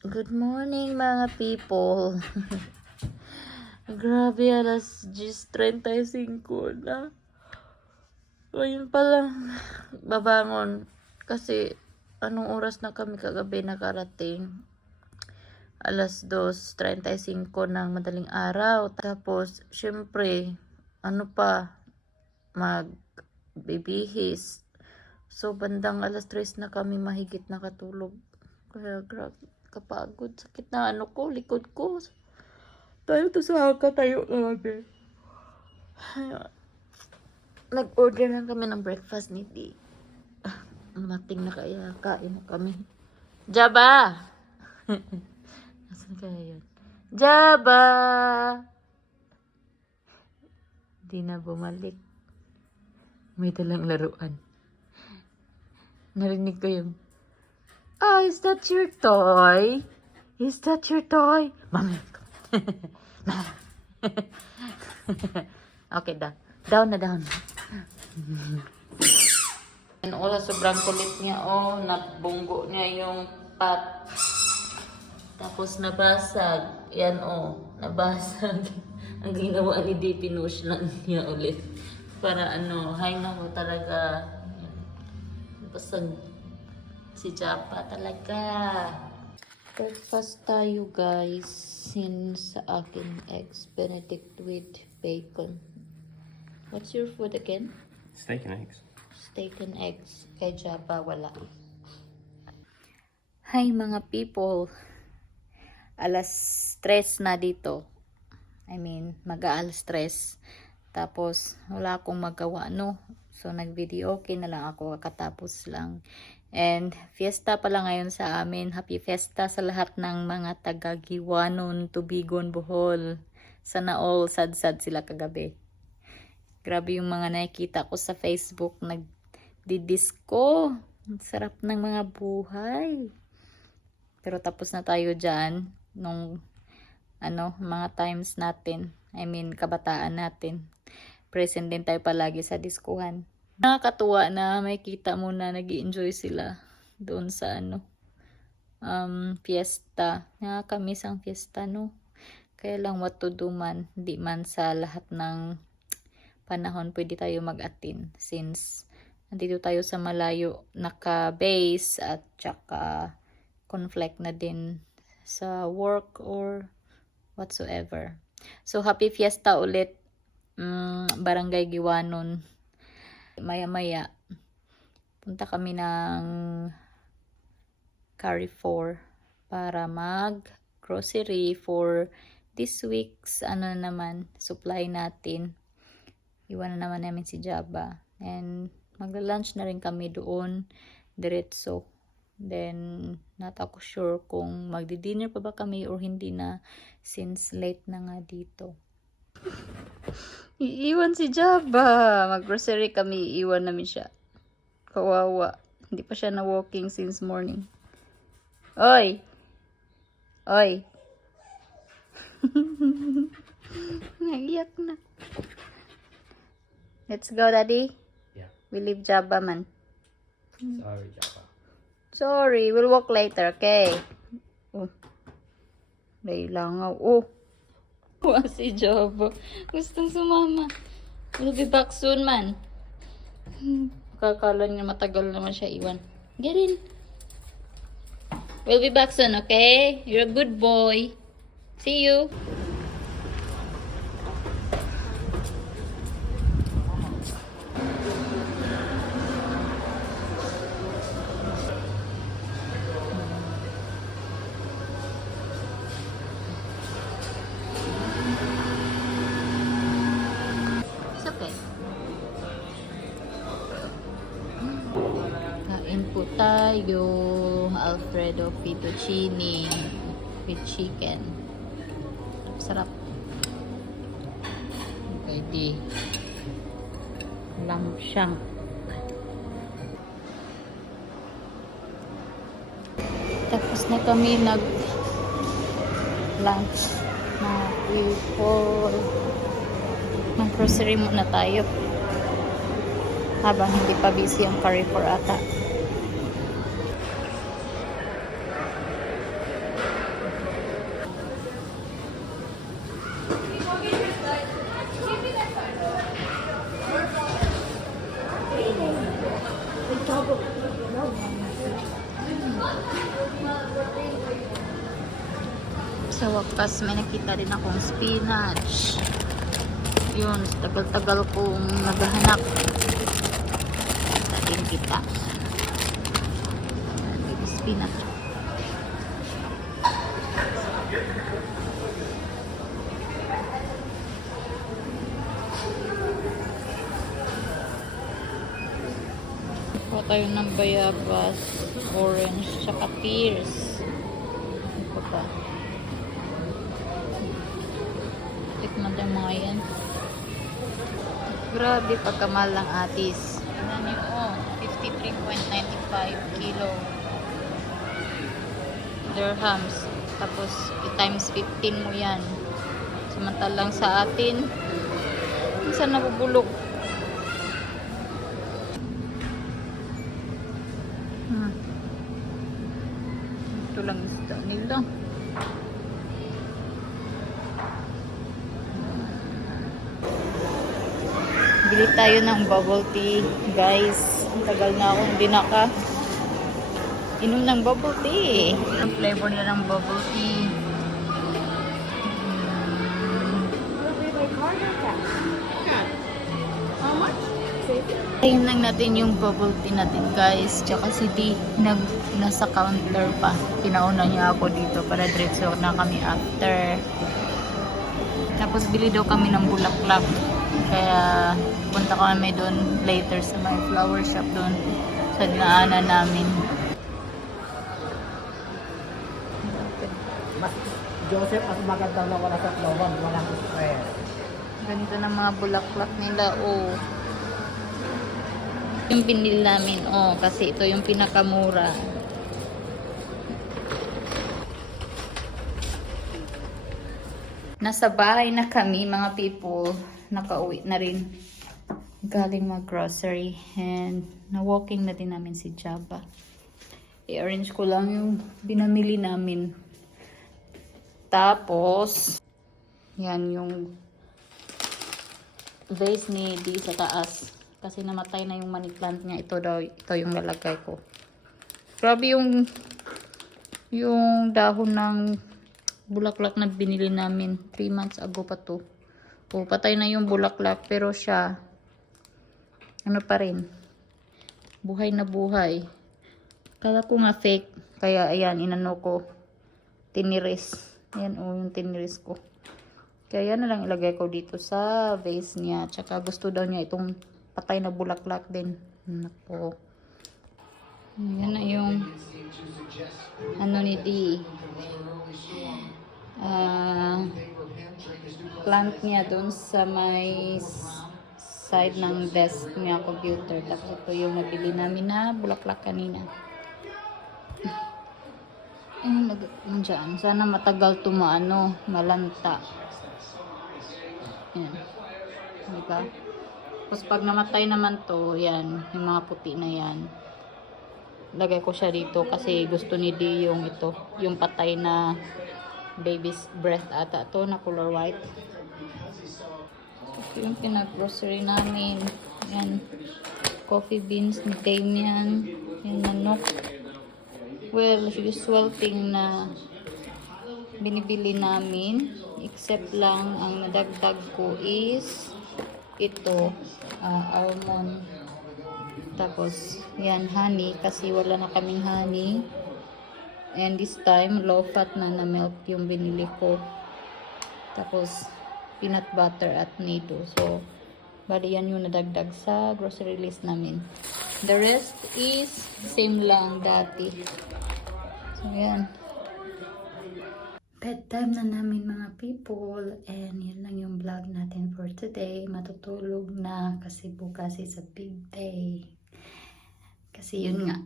Good morning mga people. Grabe, alas 10:35 na. Ngayon pa lang babangon. Kasi anong oras na kami kagabi nakarating? Alas 2:35 ng madaling araw. Tapos, syempre, magbibihis. So, bandang alas 3 na kami mahigit nakatulog. Kaya grabe, kapagod. Sakit na likod ko. Tayo to sa tayo kami. Nag-order lang kami ng breakfast ni Di. Mating na kaya, kain na kami. Jaba! Nasaan kaya yun? Jaba! Di na bumalik. May dalang laruan. Narinig ko yung, oh, is that your toy? Is that your toy? Mami. Okay, down na down. And sobrang kulit niya, nabunggo niya yung pot. Tapos nabasag. Yan, nabasag. Ang ginawa ni Di, pinush lang niya ulit. Para hay na mo talaga. Basag si Japa talaga. Breakfast tayo guys. Since sa aking eggs Benedict with bacon. What's your food again? Steak and eggs. Steak and eggs. Kay Japa wala. Hi mga people. Alas 3 na dito. Mag-aalas 3. Tapos wala akong magawa So nag-video okay na lang ako, katapos lang. And fiesta pala ngayon sa amin. Happy fiesta sa lahat ng mga taga-Giwanon, Tubigon, Bohol. Sana all sad-sad sila kagabi. Grabe yung mga nakikita ko sa Facebook. Nagdi-disco. Sarap ng mga buhay. Pero tapos na tayo dyan. Nung mga times natin. Kabataan natin. Present din tayo palagi sa diskuhan. Nakakatuwa na may kita mo na nag-i-enjoy sila doon sa fiesta. Nakakamiss ang fiesta, Kaya lang what to do man. Hindi man sa lahat ng panahon pwede tayo mag-attend. Since nandito tayo sa malayo, naka-base at tsaka conflict na din sa work or whatsoever. So, happy fiesta ulit. Barangay Giwanon. Maya-maya punta kami ng Carrefour para mag grocery for this week's supply natin. Iwan na naman namin si Jaba and magla-lunch na rin kami doon diretso. Then not ako sure kung magdi-dinner pa ba kami or hindi na since late na nga dito. Iiwan si Jaba. Mag-grocery kami. Iiwan namin siya. Kawawa. Hindi pa siya na-walking since morning. Oy! Oy! Naiyak na. Let's go, Daddy. Yeah. We leave Jaba, man. Sorry, Japa. Sorry. We'll walk later, okay? Langaw. Wala si Jaba. Gustong sumama. We'll be back soon, man. Kakala niya matagal naman siya iwan. Get in. We'll be back soon, okay? You're a good boy. See you. Kain po tayo Alfredo fettuccine with chicken. Sarap. Okay, di lamsyang. Tapos na kami nag lunch na people. Mag-grocery muna tayo habang hindi pa busy ang Carrefour ata. Sa wakas, may nakita rin akong spinach. Yun, tagal-tagal kong naghahanap. Natin kita. Baby spinach. Kuha tayo ng bayabas, orange, tsaka pears. Ito pa. Tikman tayo mga yan. Grabe pagkamahal ng atis. Tingnan nyo, oh, 53.95 kilo dirhams. Tapos, i-times 15 mo yan. Samantalang sa atin, saan nabubulok? Ito lang isda nila. Bili tayo ng bubble tea, guys. Ang tagal na ako hindi inom ng bubble tea. Ang flavor nila ng bubble tea. Ayun lang natin yung bubble tea natin, guys. Tsaka si D nasa counter pa. Pinauna niya ako dito para diretso na kami after. Tapos bili daw kami ng bulaklak. Kaya punta kami doon later sa may flower shop doon sa dinaanan namin. Mas Joseph at maganda na wala sa flower, walang stress. Ganito na mga bulaklak nila, oh. Yung pinili namin, oh, kasi ito yung pinakamura. Nasa bahay na kami, mga people. Nakauwi na rin. Galing mag-grocery. And na-walking na din namin si Jabba. I-arrange ko lang yung binamili namin. Tapos, yan yung vase ni D sa taas. Kasi namatay na yung money plant niya. Ito daw, ito yung lalagay ko. Grabe yung dahon ng bulaklak na binili namin. 3 months ago pa to. O, patay na yung bulaklak. Pero siya, ano pa rin. Buhay na buhay. Kala ko nga fake. Kaya, ayan, inano ko. Tiniris. Ayan, o, yung tiniris ko. Kaya na lang ilagay ko dito sa vase niya. Tsaka gusto daw niya itong patay na bulaklak din. Nako. Yan na yung ano ni D. Plant niya doon sa may side ng desk niya computer. Tapos ito yung nabili namin na bulaklak kanina. Ayun, dyan. Sana matagal tumaano, malanta. Yan. Diba? Tapos pag namatay naman to, yan, yung mga puti na yan. Lagay ko siya dito kasi gusto ni D yung ito, yung patay na baby's breath ata to na color white. Ito yung pinag-grocery namin. Yan. Coffee beans ni Damian. Yan, manok. Well, usual thing na binibili namin. Except lang, ang nadagdag ko is ito, almond. Tapos, yan, honey. Kasi wala na kaming honey. And this time, low fat na milk yung binili ko. Tapos, peanut butter at nido. So, bali yan yung nadagdag sa grocery list namin. The rest is same lang dati. So, yan. Bedtime na namin mga people. And yan lang yung vlog natin for today. Matutulog na kasi bukas is a big day. Kasi yun nga,